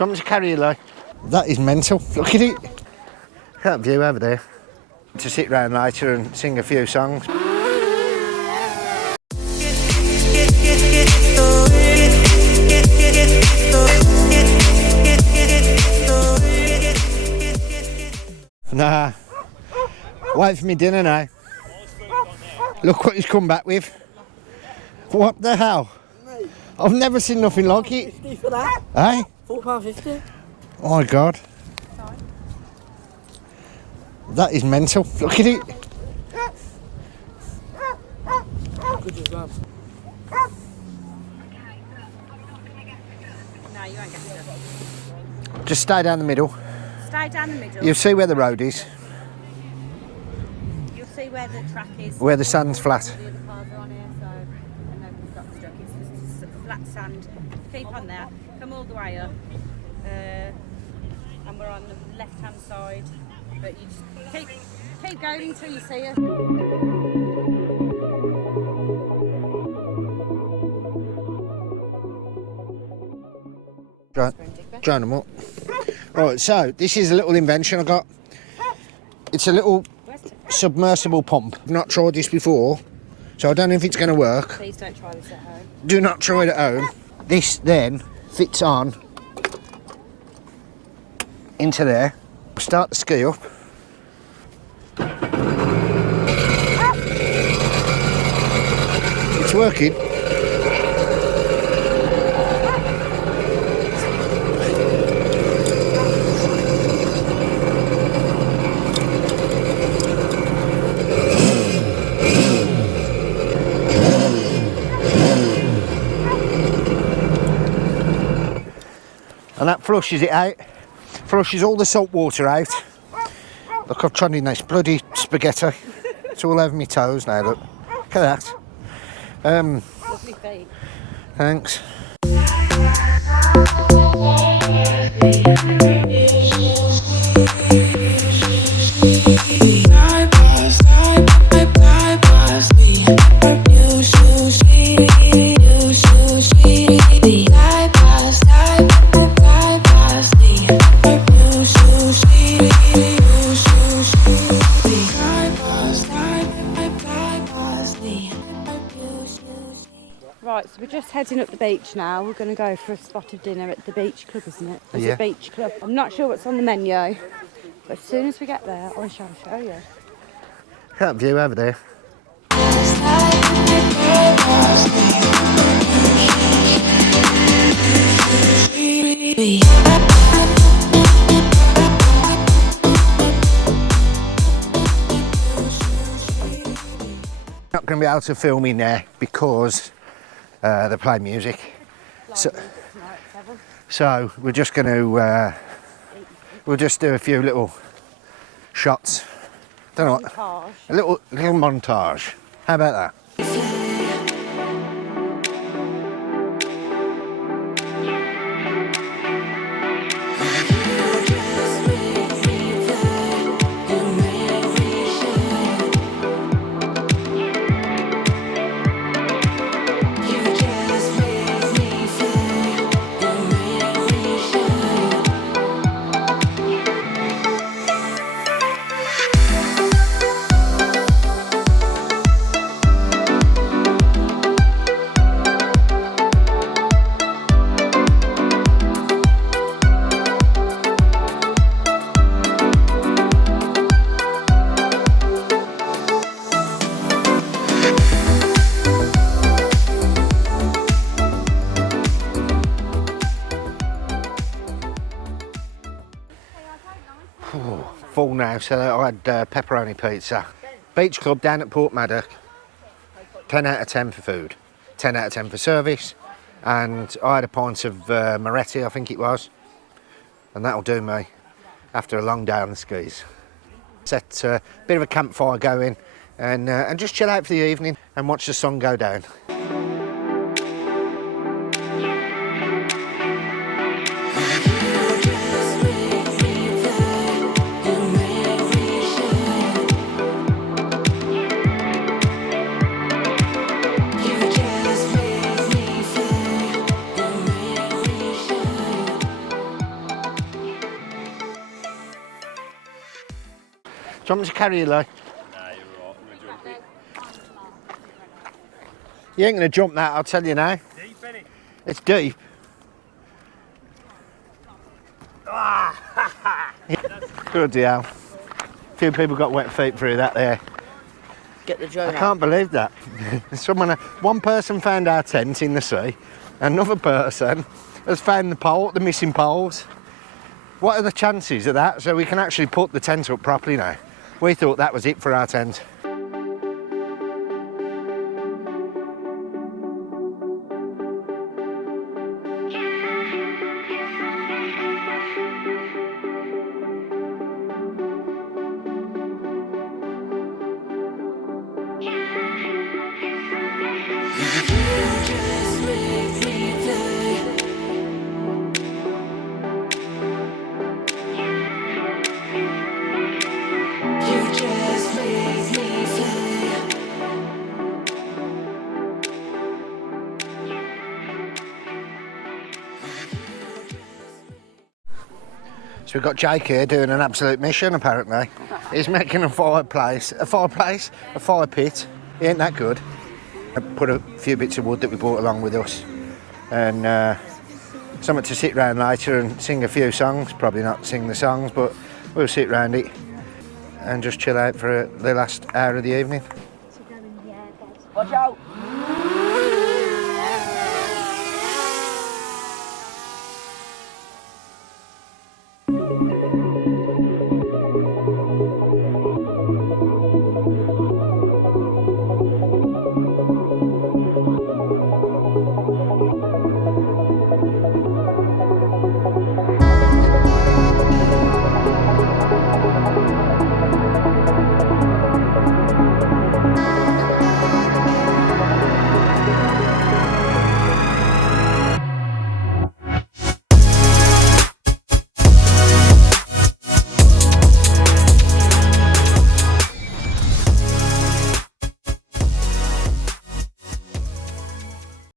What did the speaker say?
you want me to carry you, like? That is mental. Look at it. That view over there. To sit round later and sing a few songs. Nah. Wait for me dinner now. Look what he's come back with. What the hell? I've never seen nothing like it. £50 for that. Eh? £4.50. Oh my God. That is mental. Look at it. Good as well. No, you won't get it. Just stay down the middle. Stay down the middle. You'll see where the road is. You'll see where the track is. Where the sand's flat. The other cars are on here, so and nobody's got stuck. It's flat sand. Keep on there. Come all the way up. And we're on the left-hand side. But you just keep going until you see it. Join them up. Right, so this is a little invention I got. It's a little submersible pump. I've not tried this before, so I don't know if it's going to work. Please don't try this at home. Do not try it at home. This then fits on into there. Start the ski up. It's working. And that flushes it out, flushes all the salt water out. Look, I've tried in this bloody spaghetti. It's all over my toes now, look. Look at that. Lovely feet. Thanks. Right, so we're just heading up the beach now. We're going to go for a spot of dinner at the beach club, isn't it? There's Yeah. a beach club. I'm not sure what's on the menu, but as soon as we get there, I shall show you. That view over there. Not going to be able to film in there because they play music. So we're just going to we'll just do a few little shots. Don't know what. A little montage. How about that? Full now, so I had pepperoni pizza. Beach club down at Porthmadog. 10 out of 10 for food, 10 out of 10 for service, and I had a pint of Moretti, I think it was, and that'll do me after a long day on the skis. Set a bit of a campfire going and just chill out for the evening and watch the sun go down. you want me to carry you, Lee? Nah, you're all right. I'm going to jump it. You ain't going to jump that, I'll tell you now. Deep, innit? It's deep. Good hell. A few people got wet feet through that there. Get the drone I can't believe that. One person found our tent in the sea, another person has found the missing poles. What are the chances of that? So we can actually put the tent up properly now. We thought that was it for our tent. So we've got Jake here doing an absolute mission apparently. He's making a fire pit. He ain't that good. I put a few bits of wood that we brought along with us and something to sit round later and sing a few songs. Probably not sing the songs, but we'll sit round it and just chill out for the last hour of the evening. Watch out!